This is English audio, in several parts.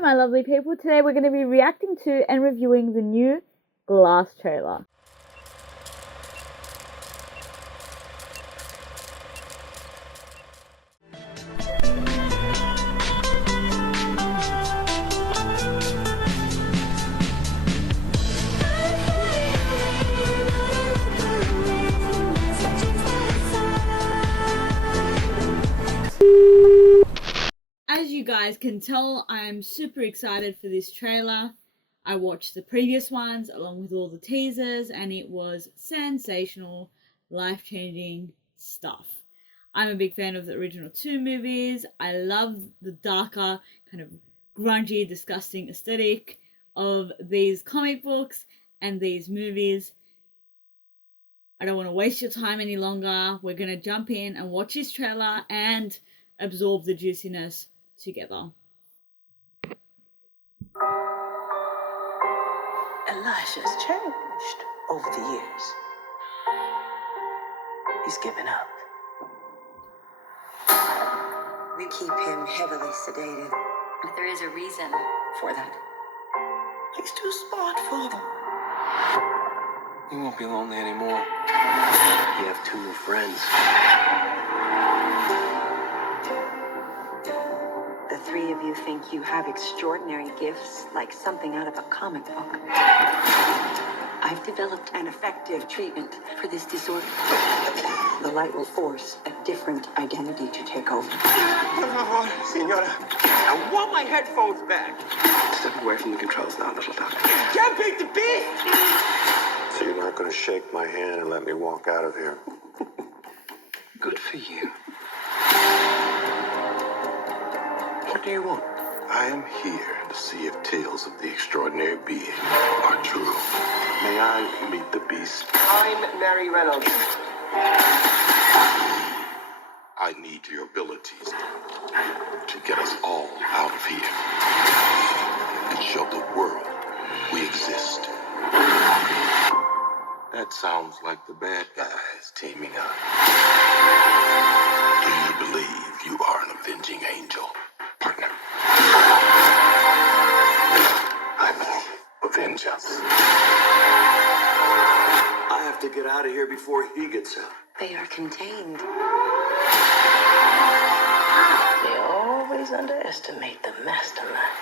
my lovely people. Today we're going to be reacting to and reviewing the new Glass trailer. As you guys can tell, I'm super excited for this trailer. I watched the previous ones along with all the teasers and it was sensational, life-changing stuff. I'm a big fan of the original 2 movies. I love the darker, kind of grungy, disgusting aesthetic of these comic books and these movies. I don't want to waste your time any longer. We're going to jump in and watch this trailer and absorb the juiciness together. Elijah's changed over the years. He's given up. We keep him heavily sedated. But there is a reason for that. He's too smart for them. You won't be lonely anymore. You have 2 new friends. The 3 of you think you have extraordinary gifts, like something out of a comic book. I've developed an effective treatment for this disorder. The light will force a different identity to take over. Por favor, señora. I want my headphones back. Step away from the controls now, little doctor. Can't beat the beast! So you're not going to shake my hand and let me walk out of here? Good for you. What do you want? I am here to see if tales of the extraordinary being are true. May I meet the beast? I'm Mary Reynolds. I need your abilities to get us all out of here and show the world we exist. That sounds like the bad guys teaming up. Do you believe you are an avenging angel, partner? I will avenge us. I have to get out of here before he gets out. They are contained. They always underestimate the mastermind.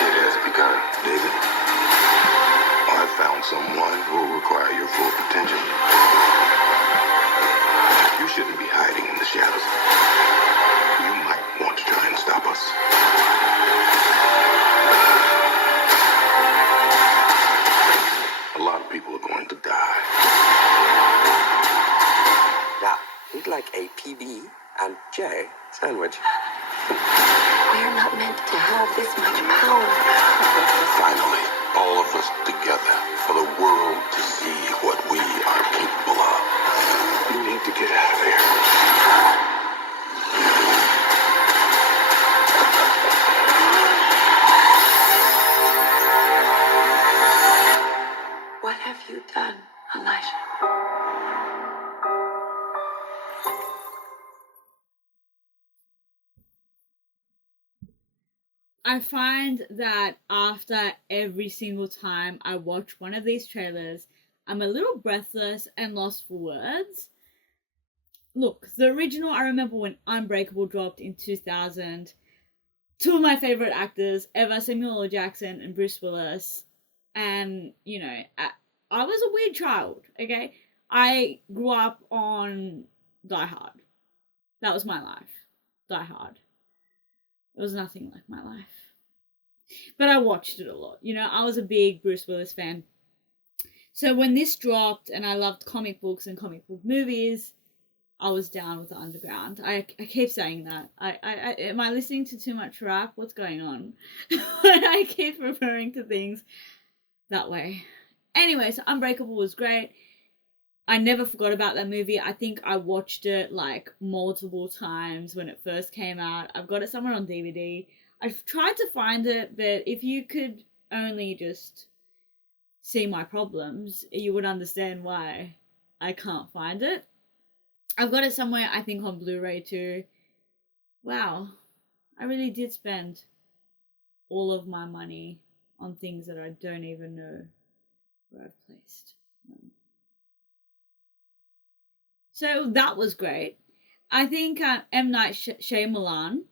It has begun, David. I found someone who will require your full attention. You shouldn't be hiding in the shadows. You might want to try and stop us. A lot of people are going to die. Now, we'd like a PB and J sandwich. We're not meant to have this much power. Finally, all of us together for the world to see what we are capable of. You need to get out of here. What have you done, Elijah? I find that after every single time I watch one of these trailers, I'm a little breathless and lost for words. Look, the original, I remember when Unbreakable dropped in 2000. 2 of my favorite actors ever, Samuel L. Jackson and Bruce Willis. And, you know, I was a weird child, okay? I grew up on Die Hard. That was my life. Die Hard. It was nothing like my life. But I watched it a lot. You know, I was a big Bruce Willis fan. So when this dropped and I loved comic books and comic book movies, I was down with the underground. I keep saying that. I am I listening to too much rap? What's going on? I keep referring to things that way. Anyway, so Unbreakable was great. I never forgot about that movie. I think I watched it like multiple times when it first came out. I've got it somewhere on DVD. I've tried to find it, but if you could only just see my problems, you would understand why I can't find it. I've got it somewhere, I think on Blu-ray too. Wow. I really did spend all of my money on things that I don't even know where I've placed. So that was great. I think M. Night Shyamalan,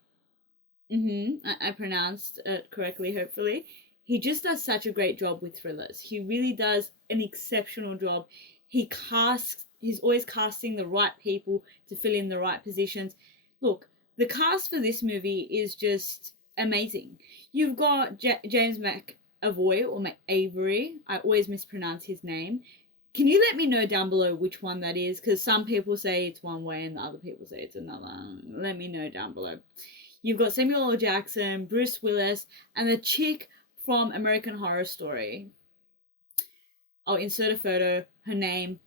I pronounced it correctly, hopefully. He just does such a great job with thrillers. He really does an exceptional job. He's always casting the right people to fill in the right positions. Look, the cast for this movie is just amazing. You've got James McAvoy or McAvoy. I always mispronounce his name. Can you let me know down below which one that is? Because some people say it's one way and the other people say it's another. Let me know down below. You've got Samuel L. Jackson, Bruce Willis, and the chick from American Horror Story. I'll insert a photo, her name.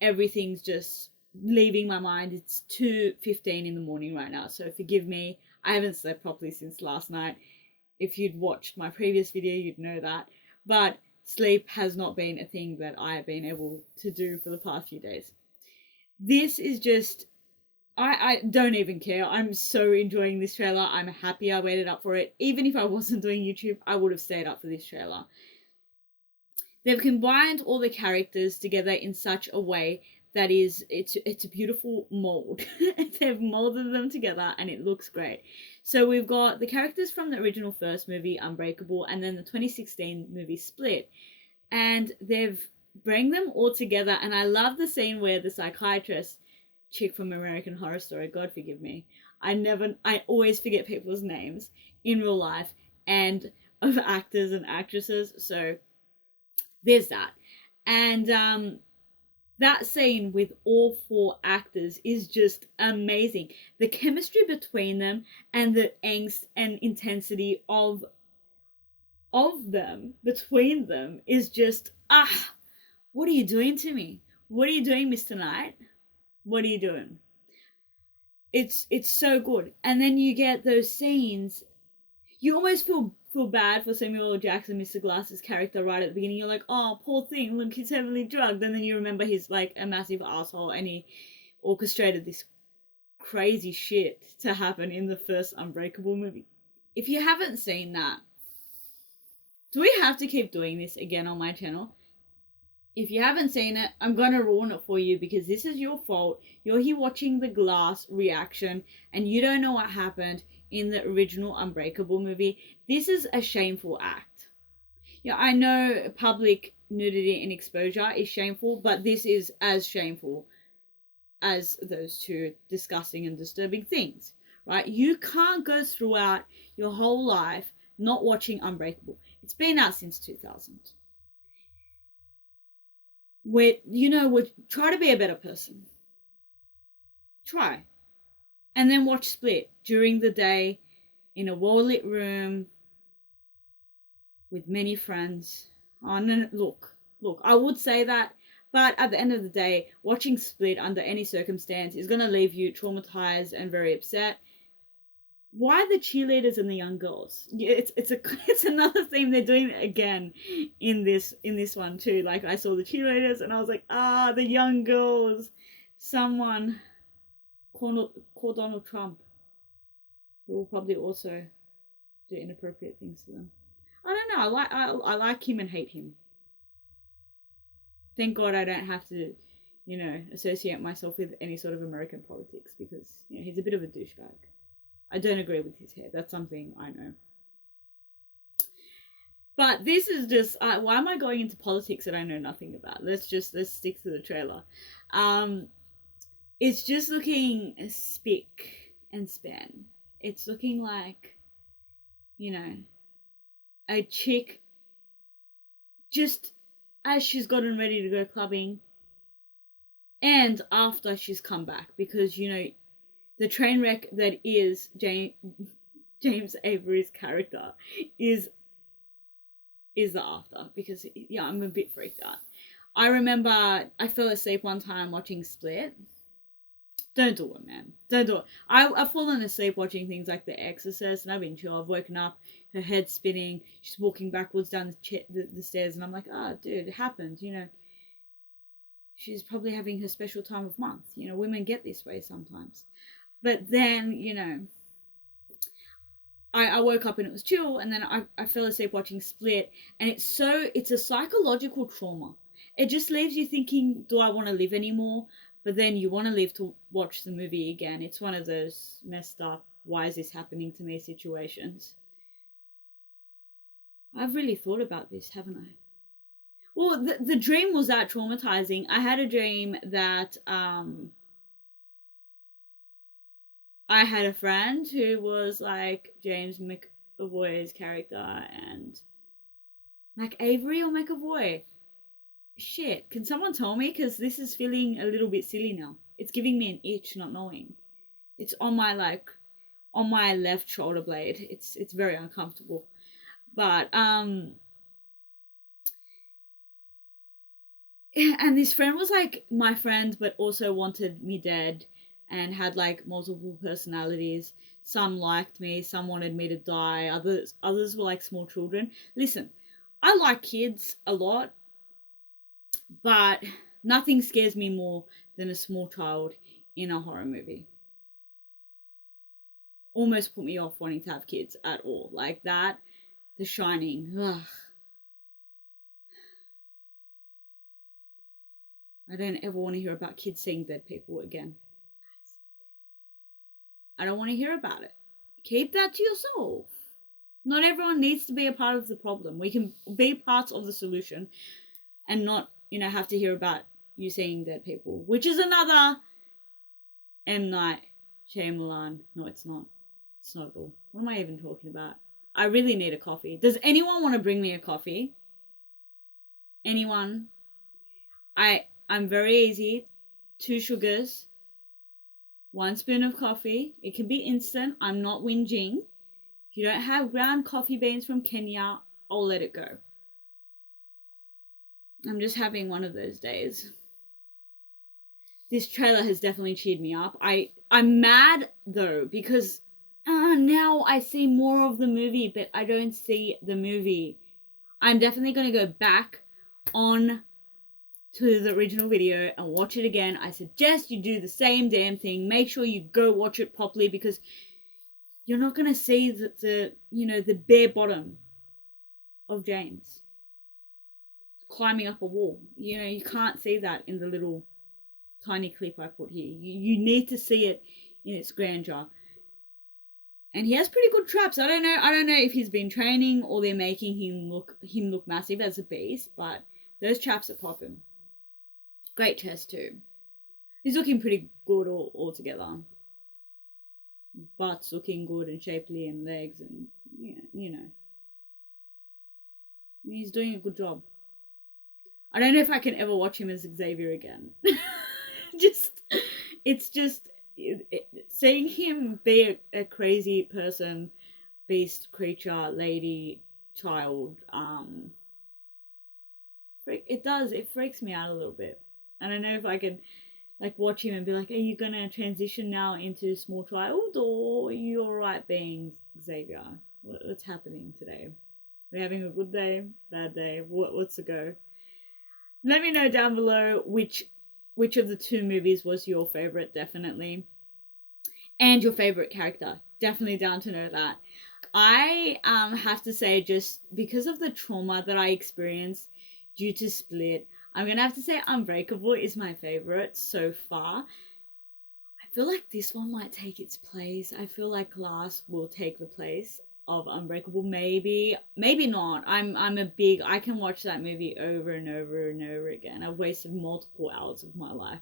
Everything's just leaving my mind. It's 2:15 in the morning right now, so forgive me. I haven't slept properly since last night. If you'd watched my previous video, you'd know that. But sleep has not been a thing that I have been able to do for the past few days. This is just, I don't even care. I'm so enjoying this trailer. I'm happy I waited up for it. Even if I wasn't doing YouTube, I would have stayed up for this trailer. They've combined all the characters together in such a way that it's a beautiful mold. They've molded them together and it looks great. So we've got the characters from the original first movie, Unbreakable, and then the 2016 movie Split. And they've bring them all together. And I love the scene where the psychiatrist chick from American Horror Story, God forgive me, I always forget people's names in real life and of actors and actresses. So there's that. And that scene with all four actors is just amazing. The chemistry between them and the angst and intensity of them between them is just, what are you doing to me? What are you doing, Mr. Knight? What are you doing? It's so good. And then you get those scenes, you almost feel bad for Samuel L. Jackson, Mr. Glass's character right at the beginning. You're like, oh, poor thing, look, he's heavily drugged. And then you remember he's like a massive asshole and he orchestrated this crazy shit to happen in the first Unbreakable movie. If you haven't seen that, do we have to keep doing this again on my channel? If you haven't seen it, I'm going to ruin it for you because this is your fault. You're here watching the Glass reaction and you don't know what happened in the original Unbreakable movie. This is a shameful act. Yeah, I know public nudity and exposure is shameful, but this is as shameful as those two disgusting and disturbing things, right? You can't go throughout your whole life not watching Unbreakable. It's been out since 2000. Try to be a better person. Try. And then watch Split during the day in a well-lit room with many friends. Oh, no, look, I would say that, but at the end of the day, watching Split under any circumstance is going to leave you traumatized and very upset. Why the cheerleaders and the young girls? It's another theme they're doing again in this one too. Like I saw the cheerleaders and I was like, the young girls. Someone call Donald Trump, who will probably also do inappropriate things to them. I don't know. I like him and hate him. Thank God I don't have to, associate myself with any sort of American politics because he's a bit of a douchebag. I don't agree with his hair. That's something I know. But this is just, why am I going into politics that I know nothing about? Let's stick to the trailer. It's just looking spick and span. It's looking like, a chick just as she's gotten ready to go clubbing and after she's come back because, the train wreck that is James Avery's character is the after because, I'm a bit freaked out. I remember I fell asleep one time watching Split. Don't do it, man. Don't do it. I've fallen asleep watching things like The Exorcist and I've been chill. I've woken up, her head's spinning, she's walking backwards down the stairs and I'm like, dude, it happened, She's probably having her special time of month. Women get this way sometimes. But then, I woke up and it was chill, and then I fell asleep watching Split, and it's a psychological trauma. It just leaves you thinking, do I want to live anymore? But then you want to live to watch the movie again. It's one of those messed up, why is this happening to me situations. I've really thought about this, haven't I? Well, the dream was that traumatizing. I had a dream that I had a friend who was like James McAvoy's character and McAvery or McAvoy. Shit, can someone tell me? Because this is feeling a little bit silly now. It's giving me an itch not knowing. It's on my left shoulder blade. It's very uncomfortable. But and this friend was like my friend, but also wanted me dead and had like multiple personalities. Some liked me, some wanted me to die, others were like small children. Listen, I like kids a lot, but nothing scares me more than a small child in a horror movie. Almost put me off wanting to have kids at all. Like that, The Shining. Ugh. I don't ever want to hear about kids seeing dead people again. I don't want to hear about it. Keep that to yourself. Not everyone needs to be a part of the problem. We can be parts of the solution and not, have to hear about you seeing dead people, which is another M. Night Shyamalan. No, it's not. It's not at all. What am I even talking about? I really need a coffee. Does anyone want to bring me a coffee? Anyone? I'm very easy. 2 sugars. 1 spoon of coffee. It can be instant. I'm not whinging. If you don't have ground coffee beans from Kenya, I'll let it go. I'm just having one of those days. This trailer has definitely cheered me up. I'm mad though because now I see more of the movie, but I don't see the movie. I'm definitely going to go back on to the original video and watch it again. I suggest you do the same damn thing. Make sure you go watch it properly because you're not going to see the bare bottom of James climbing up a wall. You can't see that in the little tiny clip I put here. You need to see it in its grandeur. And he has pretty good traps. I don't know if he's been training or they're making him look massive as a beast, but those traps are popping. Great chest too. He's looking pretty good all together. Butt's looking good and shapely and legs and he's doing a good job. I don't know if I can ever watch him as Xavier again. Seeing him be a crazy person, beast, creature, lady, child, it freaks me out a little bit. I don't know if I can watch him and be like, are you gonna transition now into small child or are you alright being Xavier? What's happening today? We're having a good day, bad day, what's the go? Let me know down below which of the 2 movies was your favorite, definitely. And your favorite character. Definitely down to know that. I have to say, just because of the trauma that I experienced due to Split, I'm going to have to say Unbreakable is my favorite so far. I feel like this one might take its place. I feel like Glass will take the place of Unbreakable. Maybe not. I can watch that movie over and over and over again. I've wasted multiple hours of my life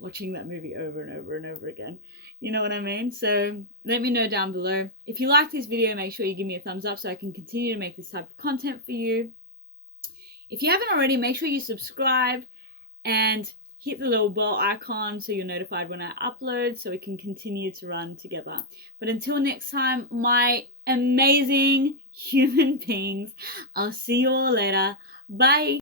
watching that movie over and over and over again. You know what I mean? So let me know down below. If you like this video, make sure you give me a thumbs up so I can continue to make this type of content for you. If you haven't already, make sure you subscribe and hit the little bell icon so you're notified when I upload so we can continue to run together. But until next time, my amazing human beings, I'll see you all later. Bye.